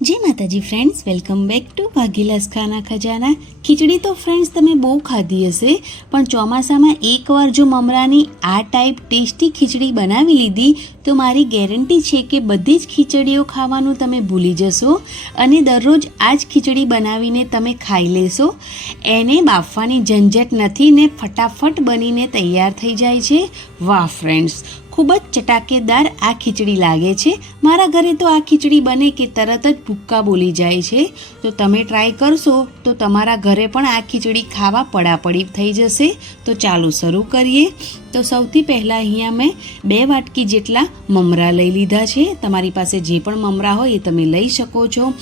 જય માતાજી friends welcome back to ભાગીલાસ Khana Khazana. ખીચડી તો ફ્રેન્ડ્સ તમે બહુ ખાધી હશે, પણ ચોમાસામાં એકવાર જો મમરાની આ ટાઈપ ટેસ્ટી ખીચડી બનાવી લીધી, તો મારી ગેરંટી છે કે બધી જ ખીચડીઓ ખાવાનું તમે ભૂલી જશો અને દરરોજ આ જ ખીચડી બનાવીને તમે ખાઈ લેશો. એને બાફવાની ઝંઝટ નથી ને ફટાફટ બનીને તૈયાર થઈ જાય છે. વાહ ફ્રેન્ડ્સ ખૂબ જ ચટાકેદાર આ ખીચડી લાગે છે. મારા ઘરે તો આ ખીચડી બને કે તરત જ ભૂક્કા બોલી જાય છે. તો તમે ટ્રાય કરશો તો તમારા ઘરે પણ આ ખીચડી ખાવા પડાપડી થઈ જશે. તો ચાલો શરૂ કરીએ. તો સૌથી પહેલાં અહીંયા મેં બે વાટકી જેટલા મમરા લઈ લીધા છે. તમારી પાસે જે પણ મમરા હોય એ તમે લઈ શકો છો.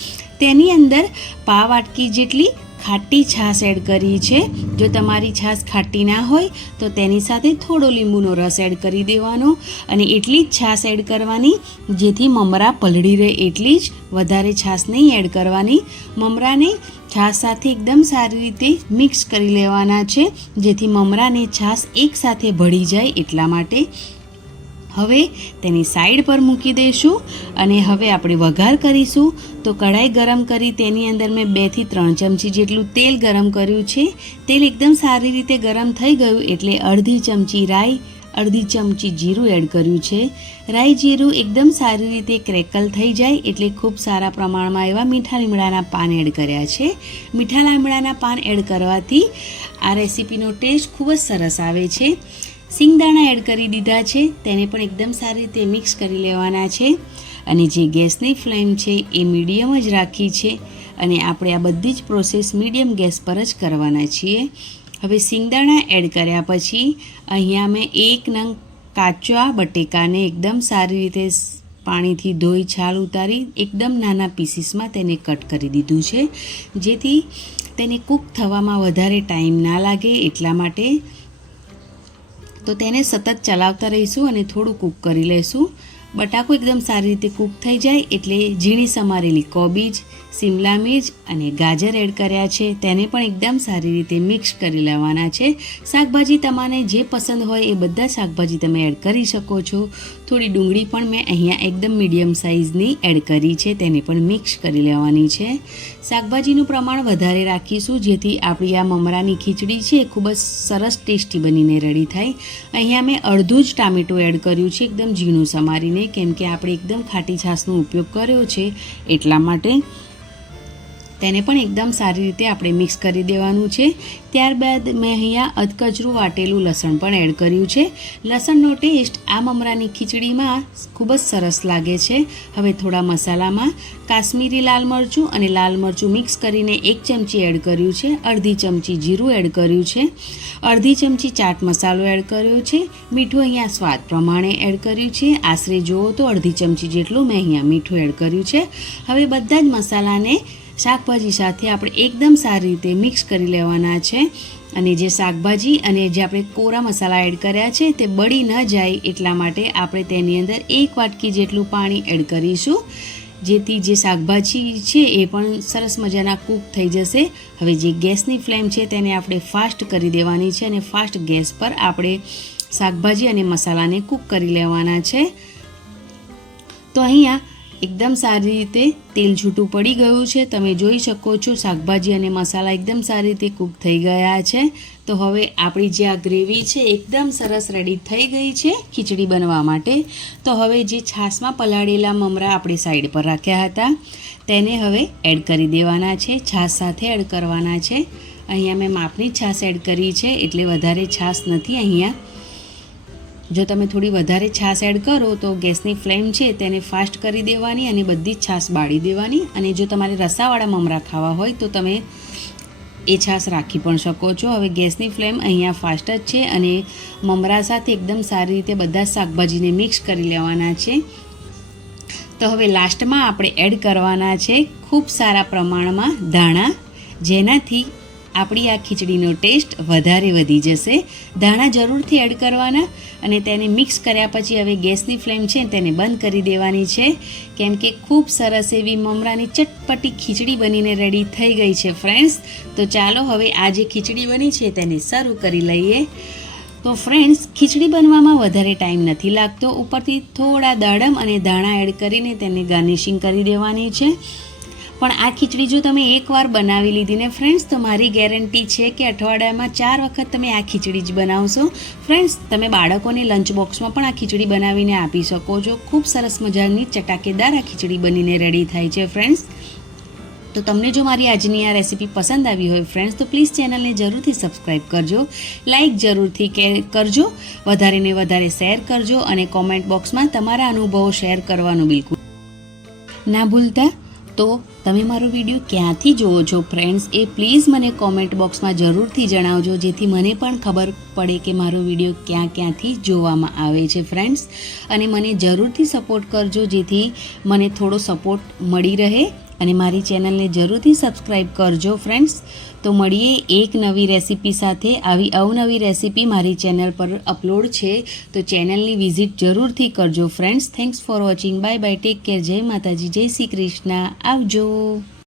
તેની અંદર પા વાટકી જેટલી ખાટી છાશ એડ કરી છે. જો તમારી છાશ ખાટી ના હોય, તો તેની સાથે થોડો લીંબુનો રસ એડ કરી દેવાનો. અને એટલી જ છાશ એડ કરવાની, જેથી મમરા પલળી રહે એટલી જ વધારે છાશ નહીં એડ કરવાની. મમરાને છાશ સાથે એકદમ સારી રીતે મિક્સ કરી લેવાના છે, જેથી મમરાને છાશ એકસાથે ભળી જાય એટલા માટે. હવે તેની સાઈડ પર મૂકી દઈશું અને હવે આપણે વઘાર કરીશું. તો કઢાઈ ગરમ કરી તેની અંદર મેં બેથી ત્રણ ચમચી જેટલું તેલ ગરમ કર્યું છે. તેલ એકદમ સારી રીતે ગરમ થઈ ગયું એટલે અડધી ચમચી રાઈ, અડધી ચમચી જીરું એડ કર્યું છે. રાઈ, જીરું એકદમ સારી રીતે ક્રેકલ થઈ જાય એટલે ખૂબ સારા પ્રમાણમાં એવા મીઠા લીમડાના પાન એડ કર્યા છે. મીઠા લીમડાના પાન એડ કરવાથી આ રેસીપીનો ટેસ્ટ ખૂબ જ સરસ આવે છે. સિંગદાણા એડ કરી દીધા છે. તેને પણ એકદમ સારી રીતે મિક્સ કરી લેવાના છે. અને જે ગેસની ફ્લેમ છે એ મીડિયમ જ રાખી છે. અને આપણે આ બધી જ પ્રોસેસ મીડિયમ ગેસ પર જ કરવાના છીએ. હવે સિંગદાણા એડ કર્યા પછી અહીંયા મેં એક નંગ કાચા બટેકાને એકદમ સારી રીતે પાણીથી ધોઈ, છાલ ઉતારી એકદમ નાના પીસીસમાં તેને કટ કરી દીધું છે. જેથી તેને કૂક થવામાં વધારે ટાઈમ ના લાગે એટલા માટે તો તેને સતત ચલાવતા રહીશું અને થોડું કૂક કરી લઈશું બટાકું એકદમ સારી રીતે કૂક થઈ જાય એટલે ઝીણી સમારેલી કોબીજ, સિમલા મિર્ચ અને ગાજર એડ કર્યા છે. તેને પણ એકદમ સારી રીતે મિક્સ કરી લેવાના છે. શાકભાજી તમારે જે પસંદ હોય એ બધા શાકભાજી તમે એડ કરી શકો છો. થોડી ડુંગળી પણ મેં અહીંયા એકદમ મીડિયમ સાઇઝની એડ કરી છે, તેને પણ મિક્સ કરી લેવાની છે. શાકભાજીનું પ્રમાણ વધારે રાખીશું, જેથી આપણી આ મમરાની ખીચડી છે ખૂબ જ સરસ ટેસ્ટી બનીને રેડી થાય. અહીંયા મેં અડધું જ ટામેટું એડ કર્યું છે, એકદમ ઝીણું સમારીને, કેમ કે આપણે એકદમ ખાટી છાશનો ઉપયોગ કર્યો છે એટલા માટે. તેને પણ એકદમ સારી રીતે આપણે મિક્સ કરી દેવાનું છે. ત્યારબાદ મેં અહીંયા અધકચરું વાટેલું લસણ પણ એડ કર્યું છે. લસણનો ટેસ્ટ આ મમરાની ખીચડીમાં ખૂબ જ સરસ લાગે છે. હવે થોડા મસાલામાં કાશ્મીરી લાલ મરચું અને લાલ મરચું મિક્સ કરીને એક ચમચી એડ કર્યું છે. અડધી ચમચી જીરું એડ કર્યું છે. અડધી ચમચી ચાટ મસાલો એડ કર્યો છે. મીઠું અહીંયા સ્વાદ પ્રમાણે એડ કર્યું છે. આશરે જુઓ તો અડધી ચમચી જેટલું મેં અહીંયા મીઠું એડ કર્યું છે. હવે બધા જ મસાલાને શાકભાજી સાથે આપણે એકદમ સારી રીતે મિક્સ કરી લેવાના છે. અને જે શાકભાજી અને જે આપણે કોરા મસાલા એડ કર્યા છે તે બળી ન જાય એટલા માટે આપણે તેની અંદર એક વાટકી જેટલું પાણી એડ કરીશું. જેથી જે શાકભાજી છે એ પણ સરસ મજાના કૂક થઈ જશે. હવે જે ગેસની ફ્લેમ છે તેને આપણે ફાસ્ટ કરી દેવાની છે અને ફાસ્ટ ગેસ પર આપણે શાકભાજી અને મસાલાને કૂક કરી લેવાના છે. તો અહીંયા એકદમ સારી રીતે તેલ છૂટું પડી ગયું છે. તમે જોઈ શકો છો, શાકભાજી અને મસાલા એકદમ સારી રીતે કૂક થઈ ગયા છે. તો હવે આપણી જે આ ગ્રેવી છે, એકદમ સરસ રેડી થઈ ગઈ છે ખીચડી બનવા માટે. તો હવે જે છાશમાં પલાળેલા મમરા આપણે સાઈડ પર રાખ્યા હતા, તેને હવે એડ કરી દેવાના છે. છાશ સાથે એડ કરવાના છે. અહીંયા મેં માપની છાશ એડ કરી છે, એટલે વધારે છાશ નથી અહીંયા જો તમે થોડી વધારે છાશ એડ કરો તો ગેસની ફ્લેમ છે તેને ફાસ્ટ કરી દેવાની અને બધી જ છાશ બાળી દેવાની. અને જો તમારે રસાવાળા મમરા ખાવા હોય તો તમે એ છાશ રાખી પણ શકો છો. હવે ગેસની ફ્લેમ અહીંયા ફાસ્ટ જ છે અને મમરા સાથે એકદમ સારી રીતે બધા શાકભાજીને મિક્સ કરી લેવાના છે. તો હવે લાસ્ટમાં આપણે એડ કરવાના છે ખૂબ સારા પ્રમાણમાં ધાણા, જેનાથી આપણી આ ખીચડીનો ટેસ્ટ વધારે વધી જશે. ધાણા જરૂરથી એડ કરવાના અને તેને મિક્સ કર્યા પછી હવે ગેસની ફ્લેમ છે તેને બંધ કરી દેવાની છે. કેમ કે ખૂબ સરસ એવી મમરાની ચટપટી ખીચડી બનીને રેડી થઈ ગઈ છે ફ્રેન્ડ્સ તો ચાલો હવે આ જે ખીચડી બની છે તેને શરૂ કરી લઈએ. તો ફ્રેન્ડ્સ ખીચડી બનવામાં વધારે ટાઈમ નથી લાગતો. ઉપરથી થોડા દાડમ અને ધાણા એડ કરીને તેને ગાર્નિશિંગ કરી દેવાની છે. પણ આ ખીચડી જો તમે એકવાર બનાવી લીધી ને ફ્રેન્ડ્સ તો મારી ગેરંટી છે કે અઠવાડિયામાં ચાર વખત તમે આ ખીચડી જ બનાવશો. ફ્રેન્ડ્સ તમે બાળકોને લંચ બોક્સમાં પણ આ ખીચડી બનાવીને આપી શકો છો. ખૂબ સરસ મજાની ચટાકેદાર આ ખીચડી બનીને રેડી થાય છે ફ્રેન્ડ્સ તો તમને જો મારી આજની આ રેસીપી પસંદ આવી હોય ફ્રેન્ડ્સ તો પ્લીઝ ચેનલને જરૂરથી સબસ્ક્રાઈબ કરજો. લાઇક જરૂરથી કે, કરજો. વધારે ને વધારે શેર કરજો અને કોમેન્ટ બોક્સમાં તમારા અનુભવો શેર કરવાનું બિલકુલ. ના ભૂલતા. તો તમે મારો વીડિયો ક્યાંથી જુઓ છો ફ્રેન્ડ્સ એ પ્લીઝ મને કોમેન્ટ બોક્સમાં જરૂરથી જણાવજો, જેથી મને પણ ખબર પડે કે મારો વીડિયો ક્યાં ક્યાંથી જોવામાં આવે છે ફ્રેન્ડ્સ અને મને જરૂરથી સપોર્ટ કરજો, જેથી મને થોડો સપોર્ટ મળી રહે. અને મારી ચેનલને જરૂરથી સબસ્ક્રાઈબ કરજો ફ્રેન્ડ્સ તો મળીએ એક નવી રેસીપી સાથે. આવી અવનવી રેસીપી મારી ચેનલ પર અપલોડ છે. તો ચેનલની વિઝિટ જરૂરથી કરજો friends thanks for watching bye bye take care જય માતાજી. જય શ્રી કૃષ્ણ. આવજો.